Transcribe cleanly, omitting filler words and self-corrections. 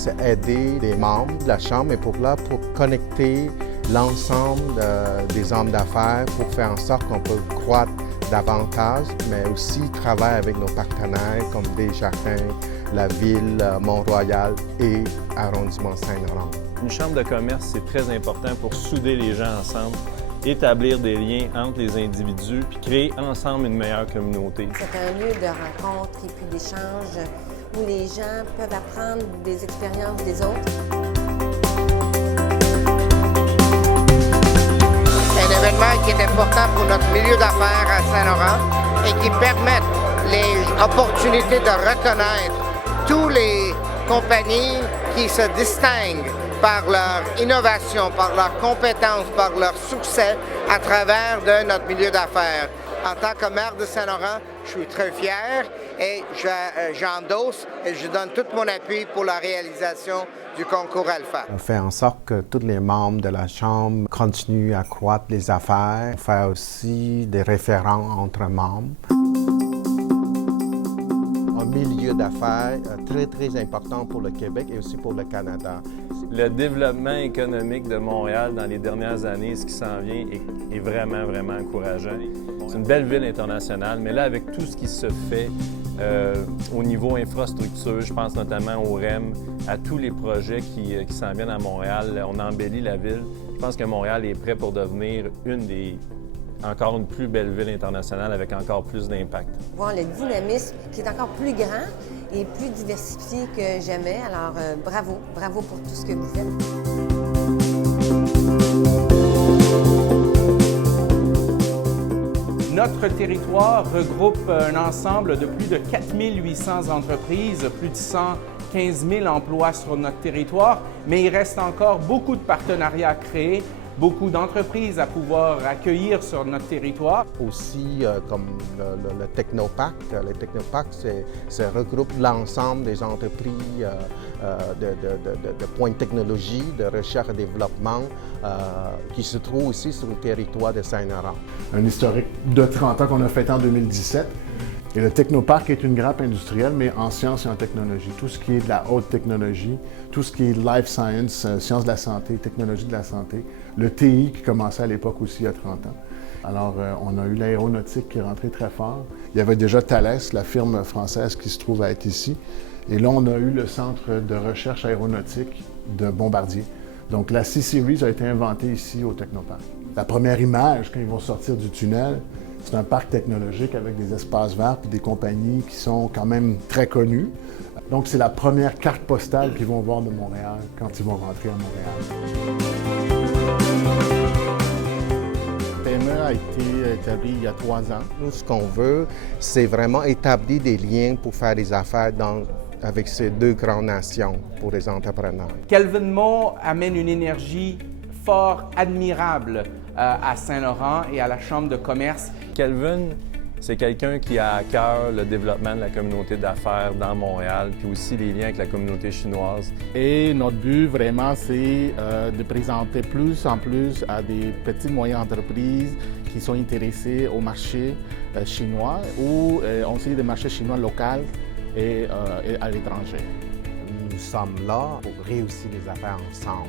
c'est aider les membres de la Chambre et pour connecter l'ensemble des hommes d'affaires pour faire en sorte qu'on peut croître davantage, mais aussi travailler avec nos partenaires comme Desjardins, la ville, Mont-Royal et arrondissement Saint-Laurent. Une chambre de commerce, c'est très important pour souder les gens ensemble, établir des liens entre les individus puis créer ensemble une meilleure communauté. C'est un lieu de rencontre et puis d'échange où les gens peuvent apprendre des expériences des autres. C'est un événement qui est important pour notre milieu d'affaires à Saint-Laurent et qui permet les opportunités de reconnaître toutes les compagnies qui se distinguent par leur innovation, par leurs compétences, par leur succès à travers de notre milieu d'affaires. En tant que maire de Saint-Laurent, je suis très fier et j'endosse et je donne tout mon appui pour la réalisation du concours Alpha. On fait en sorte que tous les membres de la Chambre continuent à croître les affaires, faire aussi des référents entre membres. Un milieu d'affaires très, très important pour le Québec et aussi pour le Canada. Le développement économique de Montréal dans les dernières années, ce qui s'en vient, est vraiment, vraiment encourageant. C'est une belle ville internationale, mais là, avec tout ce qui se fait au niveau infrastructure, je pense notamment au REM, à tous les projets qui s'en viennent à Montréal, on embellit la ville. Je pense que Montréal est prêt pour devenir encore une plus belle ville internationale avec encore plus d'impact. Voir le dynamisme qui est encore plus grand et plus diversifié que jamais. Alors, bravo pour tout ce que vous faites. Notre territoire regroupe un ensemble de plus de 4 800 entreprises, plus de 115 000 emplois sur notre territoire, mais il reste encore beaucoup de partenariats à créer, beaucoup d'entreprises à pouvoir accueillir sur notre territoire. Aussi, comme le Technoparc, le Technoparc, ça regroupe l'ensemble des entreprises de pointe technologie, de recherche et développement qui se trouvent aussi sur le territoire de Saint-Laurent. Un historique de 30 ans qu'on a fêté en 2017. Et le Technoparc est une grappe industrielle, mais en sciences et en technologie. Tout ce qui est de la haute technologie, tout ce qui est life science, sciences de la santé, technologie de la santé, le TI qui commençait à l'époque aussi il y a 30 ans. Alors, on a eu l'aéronautique qui est rentrée très fort. Il y avait déjà Thales, la firme française qui se trouve à être ici. Et là, on a eu le centre de recherche aéronautique de Bombardier. Donc, la C-Series a été inventée ici au Technoparc. La première image, quand ils vont sortir du tunnel, c'est un parc technologique avec des espaces verts et des compagnies qui sont quand même très connues. Donc, c'est la première carte postale qu'ils vont voir de Montréal quand ils vont rentrer à Montréal. PME a été établi il y a 3 ans. Nous, ce qu'on veut, c'est vraiment établir des liens pour faire des affaires avec ces deux grandes nations pour les entrepreneurs. Kelvin Moe amène une énergie fort admirable à Saint-Laurent et à la Chambre de commerce. Kelvin, c'est quelqu'un qui a à cœur le développement de la communauté d'affaires dans Montréal, puis aussi les liens avec la communauté chinoise. Et notre but, vraiment, c'est de présenter plus en plus à des petites et moyennes entreprises qui sont intéressées au marché chinois ou aussi des marchés chinois locaux et à l'étranger. Nous sommes là pour réussir les affaires ensemble.